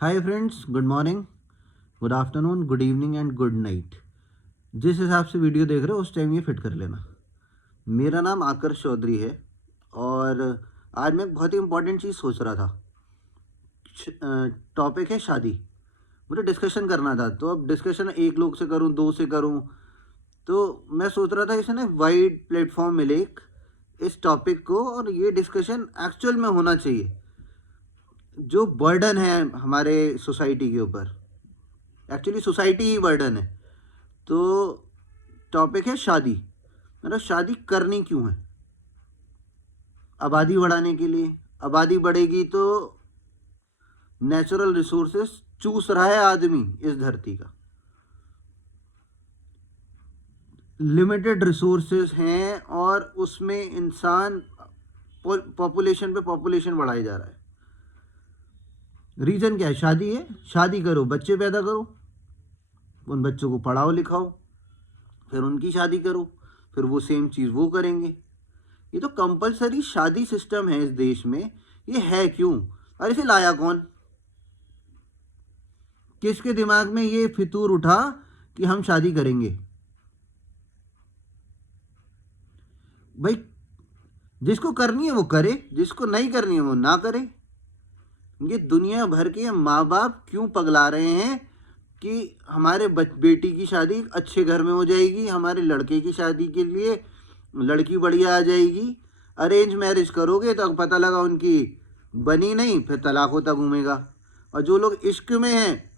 Hi friends, good morning, good afternoon, good evening and good night. जिस हिसाब से video देख रहे हो उस टाइम ये फिट कर लेना। मेरा नाम आकर्ष चौधरी है और आज मैं एक बहुत ही इंपॉर्टेंट चीज़ सोच रहा था। टॉपिक है शादी। मुझे डिस्कशन करना था, तो अब डिस्कशन एक लोग से करूं, दो से करूं, तो मैं सोच रहा था इसे ना वाइड प्लेटफॉर्म मिले इस टॉपिक को, और ये डिस्कशन एक्चुअल में होना चाहिए। जो बर्डन है हमारे सोसाइटी के ऊपर, एक्चुअली सोसाइटी ही बर्डन है। तो टॉपिक है शादी। मतलब शादी करनी क्यों है? आबादी बढ़ाने के लिए। आबादी बढ़ेगी तो नेचुरल रिसोर्सेस चूस रहा है आदमी इस धरती का। लिमिटेड रिसोर्सेस हैं और उसमें इंसान पॉपुलेशन पे पॉपुलेशन बढ़ाई जा रहा है। रीज़न क्या है? शादी है। शादी करो, बच्चे पैदा करो, उन बच्चों को पढ़ाओ लिखाओ, फिर उनकी शादी करो, फिर वो सेम चीज़ वो करेंगे। ये तो कंपलसरी शादी सिस्टम है इस देश में। ये है क्यों? और इसे लाया कौन? किसके दिमाग में ये फितूर उठा कि हम शादी करेंगे? भाई, जिसको करनी है वो करे, जिसको नहीं करनी है वो ना करे। ये दुनिया भर के माँ बाप क्यों पगला रहे हैं कि हमारे बेटी की शादी अच्छे घर में हो जाएगी, हमारे लड़के की शादी के लिए लड़की बढ़िया आ जाएगी। अरेंज मैरिज करोगे तो पता लगा उनकी बनी नहीं, फिर तलाकों तक घूमेगा। और जो लोग इश्क में हैं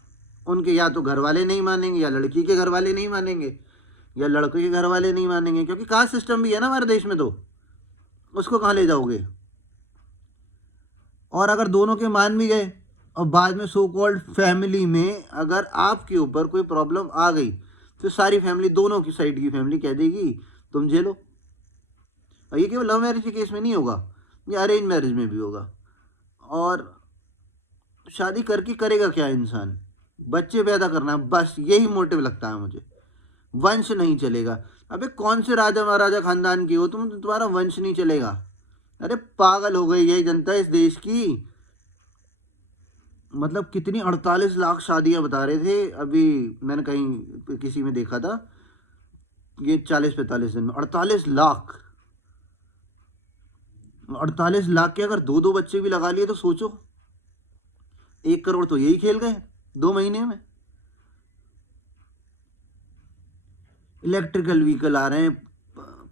उनके या तो घर वाले नहीं मानेंगे, या लड़की के घर वाले नहीं मानेंगे, या लड़के के घर वाले नहीं मानेंगे, क्योंकि कास्ट सिस्टम भी है ना हमारे देश में। तो उसको कहाँ ले जाओगे? और अगर दोनों के मान भी गए और बाद में सो कॉल्ड फैमिली में अगर आपके ऊपर कोई प्रॉब्लम आ गई, तो सारी फैमिली, दोनों की साइड की फैमिली कह देगी तुम झेलो। और ये केवल लव मैरिज के केस में नहीं होगा, ये अरेंज मैरिज में भी होगा। और शादी करके करेगा क्या इंसान? बच्चे पैदा करना, बस यही मोटिव लगता है मुझे। वंश नहीं चलेगा। अबे कौन से राजा महाराजा खानदान की हो तुम, तुम्हारा वंश नहीं चलेगा? अरे पागल हो गई है जनता इस देश की। मतलब कितनी 48 लाख शादियां बता रहे थे अभी, मैंने कहीं किसी में देखा था। ये 40-45 दिन में 48 लाख। 48 लाख के अगर दो दो बच्चे भी लगा लिए तो सोचो, 1 करोड़ तो यही खेल गए 2 महीने में। इलेक्ट्रिकल व्हीकल आ रहे हैं,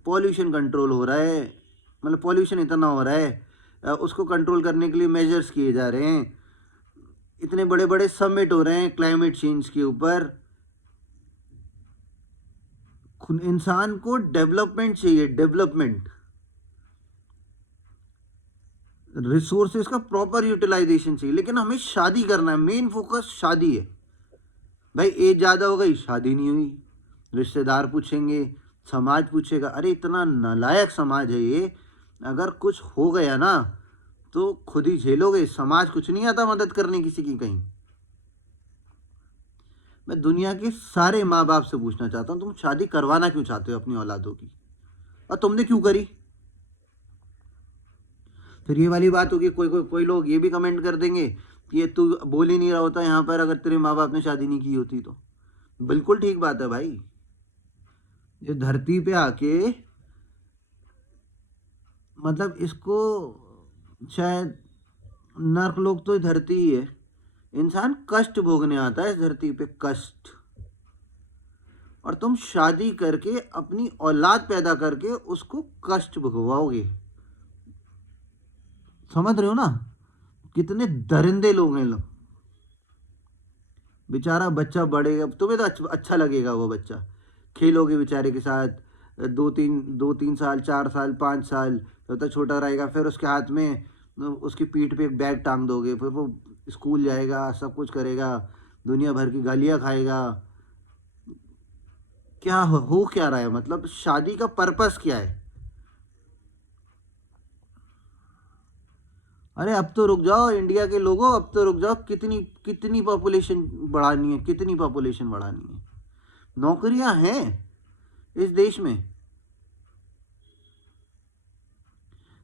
पॉल्यूशन कंट्रोल हो रहा है। मतलब पॉल्यूशन इतना हो रहा है, उसको कंट्रोल करने के लिए मेजर्स किए जा रहे हैं। इतने बड़े बड़े समिट हो रहे हैं क्लाइमेट चेंज के ऊपर। इंसान को डेवलपमेंट चाहिए, डेवलपमेंट। रिसोर्सेज का प्रॉपर यूटिलाइजेशन चाहिए, लेकिन हमें शादी करना है। मेन फोकस शादी है। भाई एज ज़्यादा हो गई, शादी नहीं हुई, रिश्तेदार पूछेंगे, समाज पूछेगा। अरे इतना नालायक समाज है ये। अगर कुछ हो गया ना तो खुद ही झेलोगे। समाज कुछ नहीं आता मदद करने किसी की कहीं। मैं दुनिया के सारे माँ बाप से पूछना चाहता हूँ, तुम शादी करवाना क्यों चाहते हो अपनी औलादों की, और तुमने क्यों करी? फिर ये वाली बात होगी, कोई लोग ये भी कमेंट कर देंगे कि ये तू बोल ही नहीं रहा होता यहाँ पर अगर तेरे माँ बाप ने शादी नहीं की होती तो। बिल्कुल ठीक बात है भाई। ये धरती पे आके, मतलब इसको शायद नर्क लोग तो धरती ही है। इंसान कष्ट भोगने आता है इस धरती पे, कष्ट। और तुम शादी करके अपनी औलाद पैदा करके उसको कष्ट भगवाओगे। समझ रहे हो ना? कितने दरिंदे लोग हैं लोग। बेचारा बच्चा बढ़ेगा, तुम्हें तो अच्छा लगेगा वो बच्चा। खेलोगे बेचारे के साथ 2-3 साल, 4 साल, 5 साल, जब तक छोटा रहेगा। फिर उसके हाथ में, उसकी पीठ पे एक बैग टांग दोगे, फिर वो स्कूल जाएगा, सब कुछ करेगा, दुनिया भर की गालियाँ खाएगा। क्या हो क्या रहा है? मतलब शादी का पर्पस क्या है? अरे अब तो रुक जाओ इंडिया के लोगों, अब तो रुक जाओ। कितनी कितनी पॉपुलेशन बढ़ानी है, कितनी पॉपुलेशन बढ़ानी है? नौकरियां हैं इस देश में।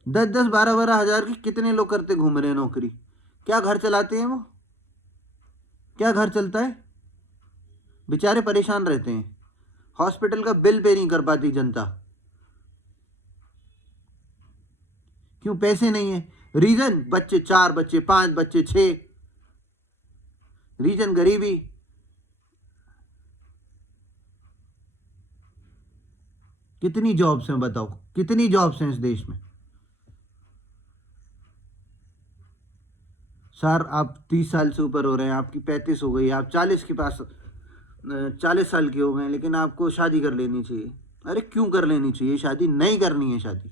10-10, 12-12 हजार की कितने लोग करते घूम रहे हैं नौकरी। क्या घर चलाते हैं वो? क्या घर चलता है? बेचारे परेशान रहते हैं, हॉस्पिटल का बिल पे नहीं कर पाती जनता। क्यों? पैसे नहीं है। रीजन? बच्चे 4 बच्चे, 5 बच्चे, 6। रीजन गरीबी। कितनी जॉब्स हैं बताओ, कितनी जॉब्स हैं इस देश में? सर आप 30 साल से ऊपर हो रहे हैं, आपकी 35 हो गई, आप 40 के पास 40 साल के हो गए, लेकिन आपको शादी कर लेनी चाहिए। अरे क्यों कर लेनी चाहिए शादी? नहीं करनी है शादी।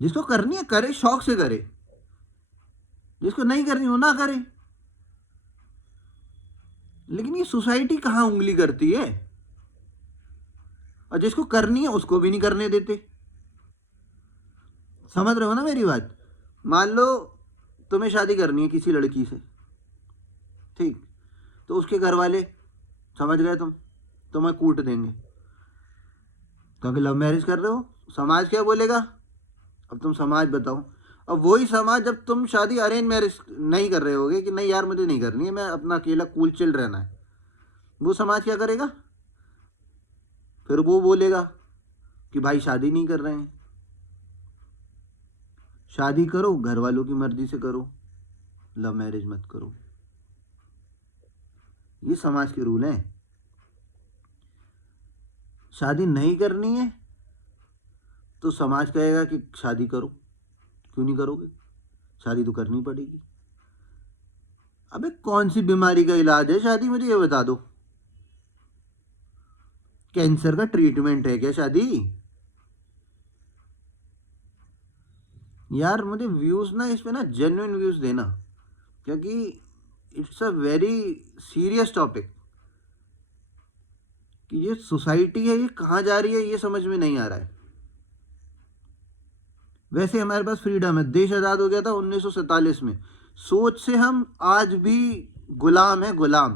जिसको करनी है करे, शौक से करे। जिसको नहीं करनी हो ना करे। लेकिन ये सोसाइटी कहाँ उंगली करती है, और जिसको करनी है उसको भी नहीं करने देते। समझ रहे हो ना मेरी बात? मान लो तुम्हें शादी करनी है किसी लड़की से, ठीक, तो उसके घर वाले, समझ गए तुम, तुम्हें कूट देंगे क्योंकि लव मैरिज कर रहे हो। समाज क्या बोलेगा? अब तुम समाज बताओ। अब वही समाज जब तुम शादी अरेंज मैरिज नहीं कर रहे होगे कि नहीं यार मुझे नहीं करनी है, मैं अपना अकेला कूल चिल रहना है, वो समाज क्या करेगा? फिर वो बोलेगा कि भाई शादी नहीं कर रहे हैं। शादी करो घर वालों की मर्जी से करो, लव मैरिज मत करो। ये समाज के रूल हैं। शादी नहीं करनी है तो समाज कहेगा कि शादी करो। क्यों नहीं करोगे? शादी तो करनी पड़ेगी। अबे कौन सी बीमारी का इलाज है शादी, मुझे ये बता दो। कैंसर का ट्रीटमेंट है क्या शादी? यार मुझे व्यूज ना इस पे ना जेन्युइन व्यूज देना, क्योंकि it's a very serious topic. कि ये सोसाइटी है ये कहाँ जा रही है ये समझ में नहीं आ रहा है। वैसे हमारे पास फ्रीडम है, देश आज़ाद हो गया था 1947 में। सोच से हम आज भी गुलाम है, गुलाम।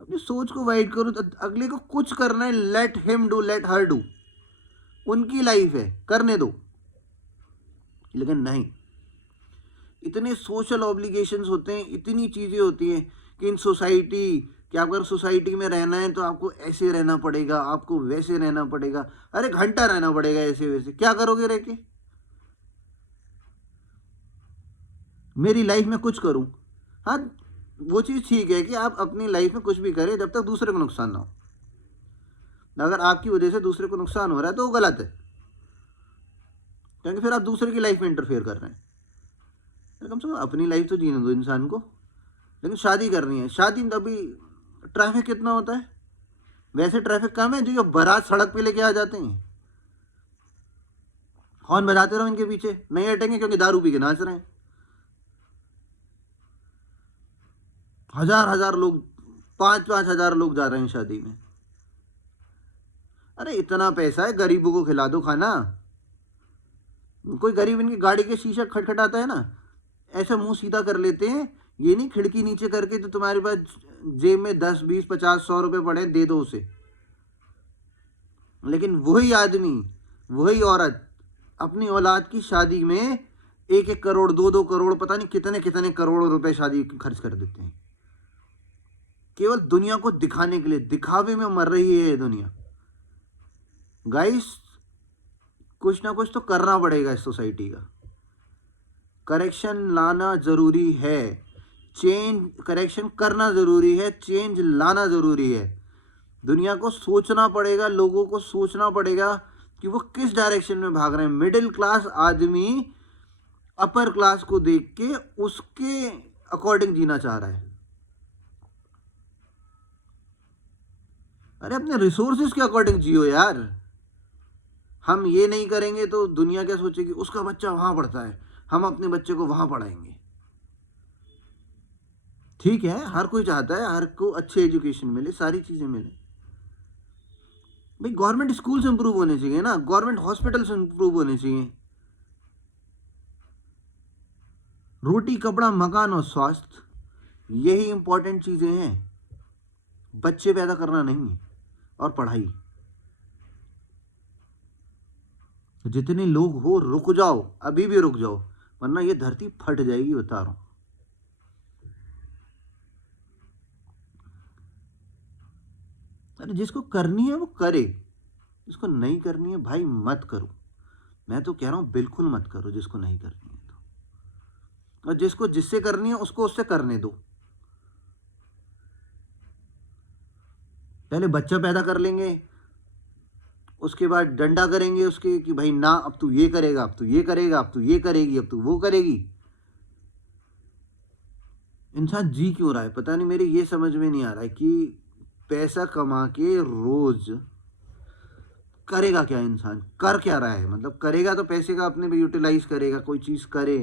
अपनी सोच को वाइड करो, तो अगले को कुछ करना है, let him do, let her do, उनकी लाइफ है, करने दो। लेकिन नहीं, इतने सोशल ऑब्लिगेशंस होते हैं, इतनी चीज़ें होती हैं कि इन सोसाइटी, कि अगर सोसाइटी में रहना है तो आपको ऐसे रहना पड़ेगा, आपको वैसे रहना पड़ेगा। अरे घंटा रहना पड़ेगा ऐसे वैसे, क्या करोगे रह के? मेरी लाइफ में कुछ करूं। हाँ, वो चीज़ ठीक है कि आप अपनी लाइफ में कुछ भी करें जब तक दूसरे को नुकसान ना हो। अगर आपकी वजह से दूसरे को नुकसान हो रहा है तो वो गलत है, क्योंकि फिर आप दूसरे की लाइफ में इंटरफेयर कर रहे हैं। तो कम से कम अपनी लाइफ तो जीने दो इंसान को। लेकिन शादी करनी है, शादी में अभी ट्रैफिक कितना होता है? वैसे ट्रैफिक कम है, जो ये बारात सड़क पे लेके आ जाते हैं, हॉर्न बजाते रहो इनके पीछे, नहीं हटेंगे क्योंकि दारू पी के नाच रहे हैं। हजार हजार लोग, 5-5 हजार लोग जा रहे हैं शादी में। अरे इतना पैसा है, गरीबों को खिला दो खाना। कोई गरीब इनकी गाड़ी के शीशा खटखटाता है ना, ऐसा मुंह सीधा कर लेते हैं। ये नहीं खिड़की नीचे करके, तो तुम्हारे पास जेब में 10, 20, 50, 100 रुपए पड़े, दे दो उसे। लेकिन वही आदमी, वही औरत अपनी औलाद की शादी में 1-1 करोड़, 2-2 करोड़, पता नहीं कितने कितने करोड़ रुपए शादी खर्च कर देते हैं, केवल दुनिया को दिखाने के लिए। दिखावे में मर रही है ये दुनिया। गाइस, कुछ ना कुछ तो करना पड़ेगा इस सोसाइटी का। करेक्शन लाना जरूरी है, चेंज, करेक्शन करना जरूरी है, चेंज लाना जरूरी है। दुनिया को सोचना पड़ेगा, लोगों को सोचना पड़ेगा कि वो किस डायरेक्शन में भाग रहे हैं। मिडिल क्लास आदमी अपर क्लास को देख के उसके अकॉर्डिंग जीना चाह रहा है। अरे अपने रिसोर्सेज के अकॉर्डिंग जियो यार। हम ये नहीं करेंगे तो दुनिया क्या सोचेगी? उसका बच्चा वहां पढ़ता है, हम अपने बच्चे को वहां पढ़ाएंगे। ठीक है, हर कोई चाहता है हर को अच्छी एजुकेशन मिले, सारी चीजें मिले। भाई गवर्नमेंट स्कूल्स इंप्रूव होने चाहिए ना, गवर्नमेंट हॉस्पिटल्स इंप्रूव होने चाहिए। रोटी, कपड़ा, मकान और स्वास्थ्य, यही इंपॉर्टेंट चीजें हैं। बच्चे पैदा करना नहीं, और पढ़ाई। जितने लोग हो रुक जाओ, अभी भी रुक जाओ, वरना ये धरती फट जाएगी, बता रहा हूं। अरे जिसको करनी है वो करे, जिसको नहीं करनी है भाई मत करो। मैं तो कह रहा हूं बिल्कुल मत करो जिसको नहीं करनी है तो। और जिसको जिससे करनी है उसको उससे करने दो। पहले बच्चा पैदा कर लेंगे, उसके बाद डंडा करेंगे उसके कि भाई ना अब तू ये करेगा, अब तू ये करेगा, अब तू ये करेगी, अब तू वो करेगी। इंसान जी क्यों रहा है पता नहीं, मेरे ये समझ में नहीं आ रहा है कि पैसा कमा के रोज करेगा क्या, इंसान कर क्या रहा है, मतलब करेगा तो पैसे का अपने भी यूटिलाइज करेगा, कोई चीज़ करे,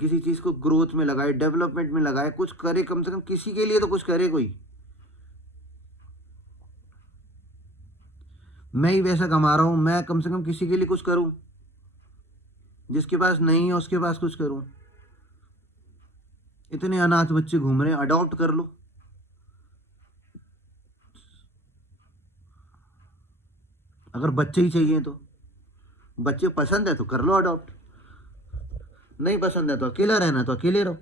किसी चीज़ को ग्रोथ में लगाए, डेवलपमेंट में लगाए, कुछ करे, कम से कम किसी के लिए तो कुछ करे कोई। मैं ही पैसा कमा रहा हूँ, मैं कम से कम किसी के लिए कुछ करूँ, जिसके पास नहीं है उसके पास कुछ करूँ। इतने अनाथ बच्चे घूम रहे हैं, अडॉप्ट कर लो। अगर बच्चे ही चाहिए तो, बच्चे पसंद है तो कर लो अडॉप्ट, नहीं पसंद है तो अकेला रहना तो अकेले रहो।